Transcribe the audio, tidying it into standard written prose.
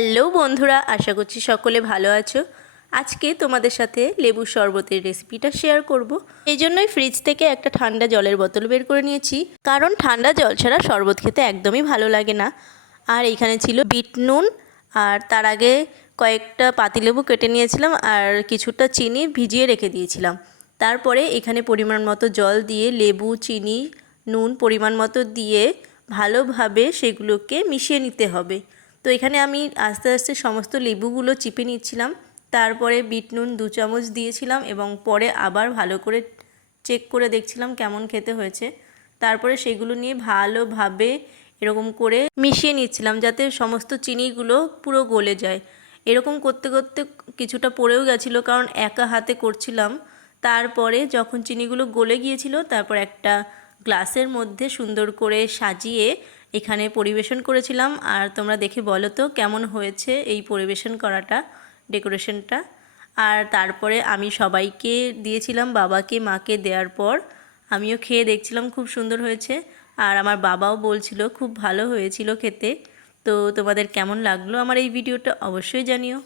Hello বন্ধুরা, আশা করছি সকলে ভালো আছো। আজকে তোমাদের সাথে লেবু শরবতের রেসিপিটা শেয়ার করব। এই জন্যই ফ্রিজ থেকে একটা ঠান্ডা জলের বোতল বের করে নিয়েছি, কারণ ঠান্ডা জল ছাড়া শরবত খেতে একদমই ভালো লাগে না। আর এখানে ছিল বিট নুন, আর তার আগে কয়েকটা পাতিলেবু কেটে নিয়েছিলাম আর কিছুটা চিনি ভিজিয়ে রেখে দিয়েছিলাম। তারপরে এখানে পরিমাণ মতো জল দিয়ে লেবু, চিনি, নুন পরিমাণ মতো দিয়ে ভালোভাবে সেগুলোকে মিশিয়ে নিতে হবে। তো এখানে আমি আস্তে আস্তে সমস্ত লেবুগুলো চিপে নিচ্ছিলাম। তারপরে বিট নুন 2 চামচ দিয়েছিলাম এবং পরে আবার ভালো করে চেক করে দেখছিলাম কেমন খেতে হয়েছে। তারপরে সেগুলো নিয়ে ভালোভাবে এরকম করে মিশিয়ে নিচ্ছিলাম যাতে সমস্ত চিনিগুলো পুরো গলে যায়। এরকম করতে করতে কিছুটা পড়েও গেছিলো, কারণ একা হাতে করছিলাম। তারপরে যখন চিনিগুলো গলে গিয়েছিল, তারপর একটা গ্লাসের মধ্যে সুন্দর করে সাজিয়ে এখানে পরিবেশন করেছিলাম। আর তোমরা দেখে বলো তো কেমন হয়েছে এই পরিবেশন করাটা, ডেকোরেশনটা। আর তারপরে আমি সবাইকে দিয়েছিলাম, বাবাকে মাকে দেওয়ার পর আমিও খেয়ে দেখছিলাম খুব সুন্দর হয়েছে। আর আমার বাবাও বলছিল খুব ভালো হয়েছিল খেতে। তো তোমাদের কেমন লাগলো আমার এই ভিডিওটা অবশ্যই জানিও।